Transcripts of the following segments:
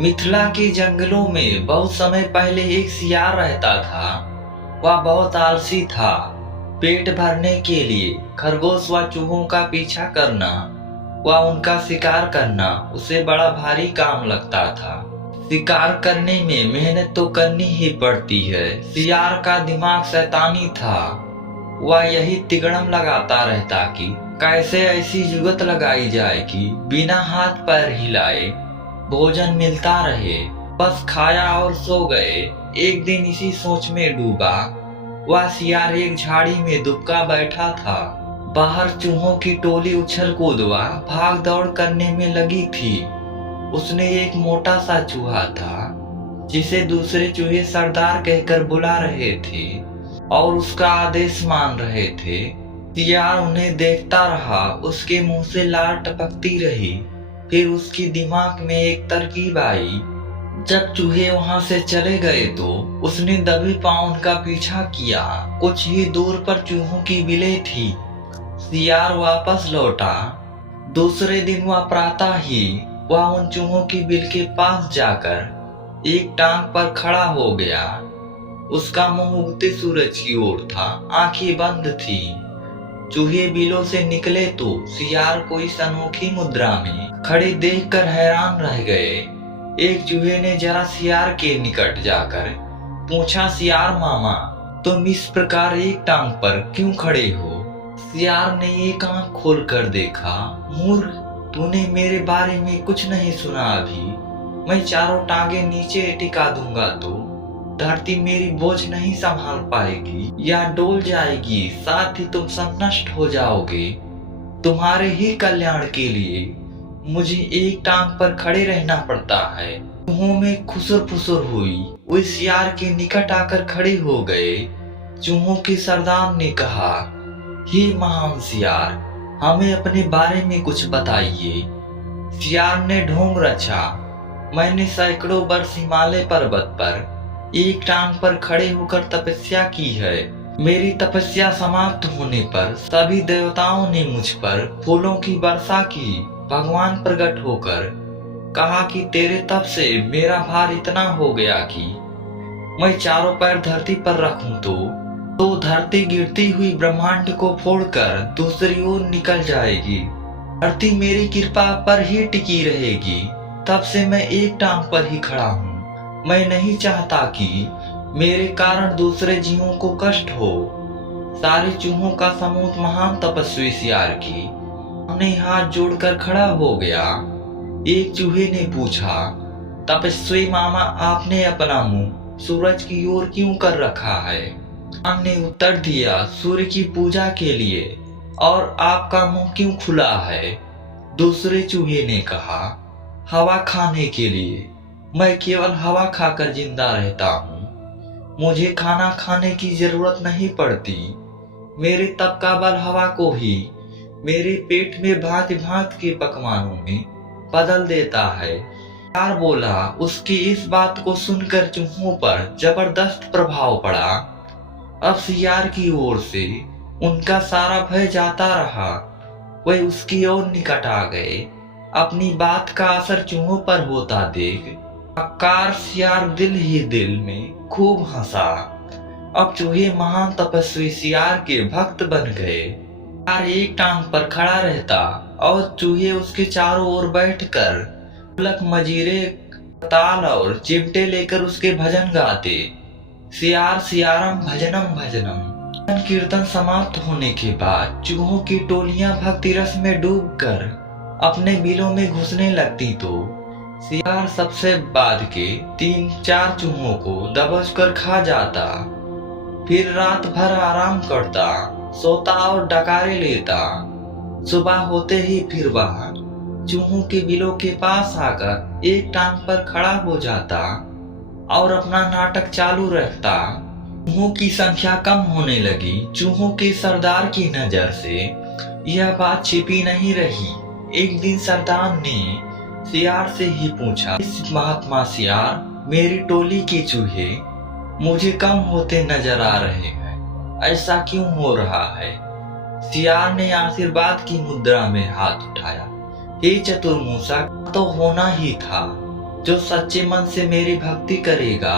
मिथिला के जंगलों में बहुत समय पहले एक सियार रहता था। वह बहुत आलसी था। पेट भरने के लिए खरगोश व चूहों का पीछा करना व उनका शिकार करना उसे बड़ा भारी काम लगता था। शिकार करने में मेहनत तो करनी ही पड़ती है। सियार का दिमाग शैतानी था। वह यही तिगड़म लगाता रहता कि कैसे ऐसी जुगत लगाई जाए कि बिना हाथ पैर हिलाए भोजन मिलता रहे। बस खाया और सो गए। एक दिन इसी सोच में डूबा। वह सियार एक झाड़ी में दुबका बैठा था। बाहर चूहों की टोली उछल कूद व भाग दौड़ करने में लगी थी। उसने एक मोटा सा चूहा था जिसे दूसरे चूहे सरदार कहकर बुला रहे थे और उसका आदेश मान रहे थे। सियार उन्हें देखता रहा। उसके मुंह से लार टपकती रही। फिर उसकी दिमाग में एक तरकीब आई। जब चूहे वहां से चले गए तो उसने दबे पांव उनका पीछा किया। कुछ ही दूर पर चूहों की बिलें थी। सियार वापस लौटा। दूसरे दिन वह प्रातः ही वह उन चूहों की बिल के पास जाकर एक टांग पर खड़ा हो गया। उसका मुंह उगते सूरज की ओर था। आंखें बंद थी। चूहे बिलों से निकले तो सियार को इस अनोखी मुद्रा में खड़े देखकर हैरान रह गए। एक चूहे ने जरा सियार के निकट जाकर पूछा, सियार मामा, तुम इस प्रकार एक टांग पर क्यों खड़े हो? सियार ने एक आंख खोल कर देखा। मूर्ख, तूने मेरे बारे में कुछ नहीं सुना अभी। मैं चारों टांगे नीचे टिका दूंगा तो धरती मेरी बोझ नहीं संभाल पाएगी या डोल जाएगी। साथ ही तुम सब नष्ट हो जाओगे। तुम्हारे ही कल्याण के लिए मुझे एक टांग पर खड़े रहना पड़ता है। चूहों में खुसुर फुसुर हुई। वे सियार के निकट आकर खड़े हो गए। चूहों के सरदार ने कहा, हे महान सियार, हमें अपने बारे में कुछ बताइए। सियार ने ढोंग रचा, मैंने सैकड़ों वर्ष हिमालय पर्वत पर एक टांग पर खड़े होकर तपस्या की है। मेरी तपस्या समाप्त होने पर सभी देवताओं ने मुझ पर फूलों की वर्षा की। भगवान प्रकट होकर कहा कि तेरे तप से मेरा भार इतना हो गया कि मैं चारों पैर धरती पर रखूं तो धरती गिरती हुई ब्रह्मांड को फोड़कर दूसरी ओर निकल जाएगी। धरती मेरी कृपा पर ही टिकी रहेगी। तब से मैं एक टांग पर ही खड़ा हूँ। मैं नहीं चाहता कि मेरे कारण दूसरे जीवों को कष्ट हो। सारे चूहों का समूह महान तपस्वी सियार की हमने हाथ जोड़कर खड़ा हो गया। एक चूहे ने पूछा, तपस्वी मामा, आपने अपना मुंह सूरज की ओर क्यों कर रखा है? हमने उत्तर दिया, सूर्य की पूजा के लिए। और आपका मुंह क्यों खुला है? दूसरे चूहे ने कहा, हवा खाने के लिए। मैं केवल हवा खाकर जिंदा रहता हूँ। मुझे खाना खाने की जरूरत नहीं पड़ती। मेरे तप का बल हवा को ही मेरे पेट में भांति भांति के पकवानों में बदल देता है। सियार बोला। उसकी इस बात को सुनकर चूहों पर जबरदस्त प्रभाव पड़ा। अब सियार की ओर से उनका सारा भय जाता रहा। वे उसकी ओर निकट आ गए। अपनी बात का असर चूहों पर होता देख मक्कार सियार दिल ही दिल में खूब हंसा। अब चूहे महान तपस्वी सियार के भक्त बन गए। सियार एक टांग पर खड़ा रहता और चूहे उसके चारों ओर बैठकर ढोलक, मजीरे, ताल और चिमटे लेकर उसके भजन गाते। सियार सियारम भजनम भजनम। कीर्तन समाप्त होने के बाद चूहों की टोलियां भक्ति रस में डूबकर अपने बिलों में घुसने लगती तो सियार सबसे बाद के 3-4 चूहों को दबोचकर खा जाता। फिर रात भर आराम करता, सोता और डकारे लेता। सुबह होते ही फिर वह चूहों के बिलों के पास आकर एक टांग पर खड़ा हो जाता और अपना नाटक चालू रखता। चूहों की संख्या कम होने लगी। चूहों के सरदार की नजर से यह बात छिपी नहीं रही। एक दिन सरदार ने सियार से ही पूछा, महात्मा सियार, मेरी टोली के चूहे मुझे कम होते नजर आ रहे हैं। ऐसा क्यों हो रहा है? सियार ने आशीर्वाद की मुद्रा में हाथ उठाया। हे चतुर्मुसा, तो होना ही था। जो सच्चे मन से मेरी भक्ति करेगा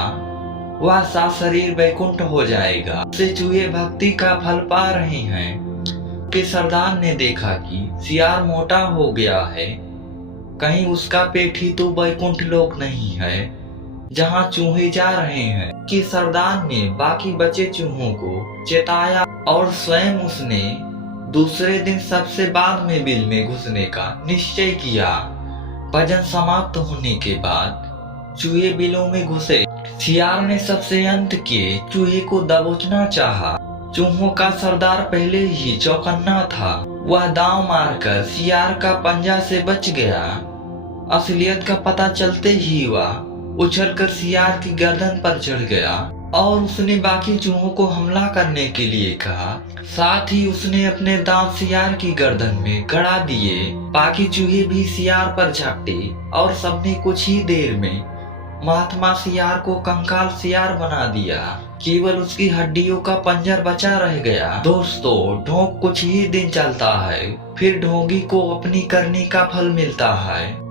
वह सशरीर वैकुंठ हो जाएगा। से चूहे भक्ति का फल पा रहे हैं कि सरदार ने देखा कि सियार मोटा हो गया है, कहीं उसका पेट ही तो वैकुंठ लोक नहीं है जहां चूहे जा रहे हैं। कि सरदार ने बाकी बचे चूहों को चेताया और स्वयं उसने दूसरे दिन सबसे बाद में बिल में घुसने का निश्चय किया। भजन समाप्त होने के बाद चूहे बिलों में घुसे। सियार ने सबसे अंत के चूहे को दबोचना चाहा। चूहों का सरदार पहले ही चौकन्ना था। वह दांव मारकर सियार का पंजा से बच गया। असलियत का पता चलते ही वह उछलकर सियार की गर्दन पर चढ़ गया और उसने बाकी चूहों को हमला करने के लिए कहा। साथ ही उसने अपने दांत सियार की गर्दन में गड़ा दिए। बाकी चूहे भी सियार पर झपटे और सबने कुछ ही देर में महात्मा सियार को कंकाल सियार बना दिया। केवल उसकी हड्डियों का पंजर बचा रह गया। दोस्तों, ढोंग कुछ ही दिन चलता है, फिर ढोंगी को अपनी करनी का फल मिलता है।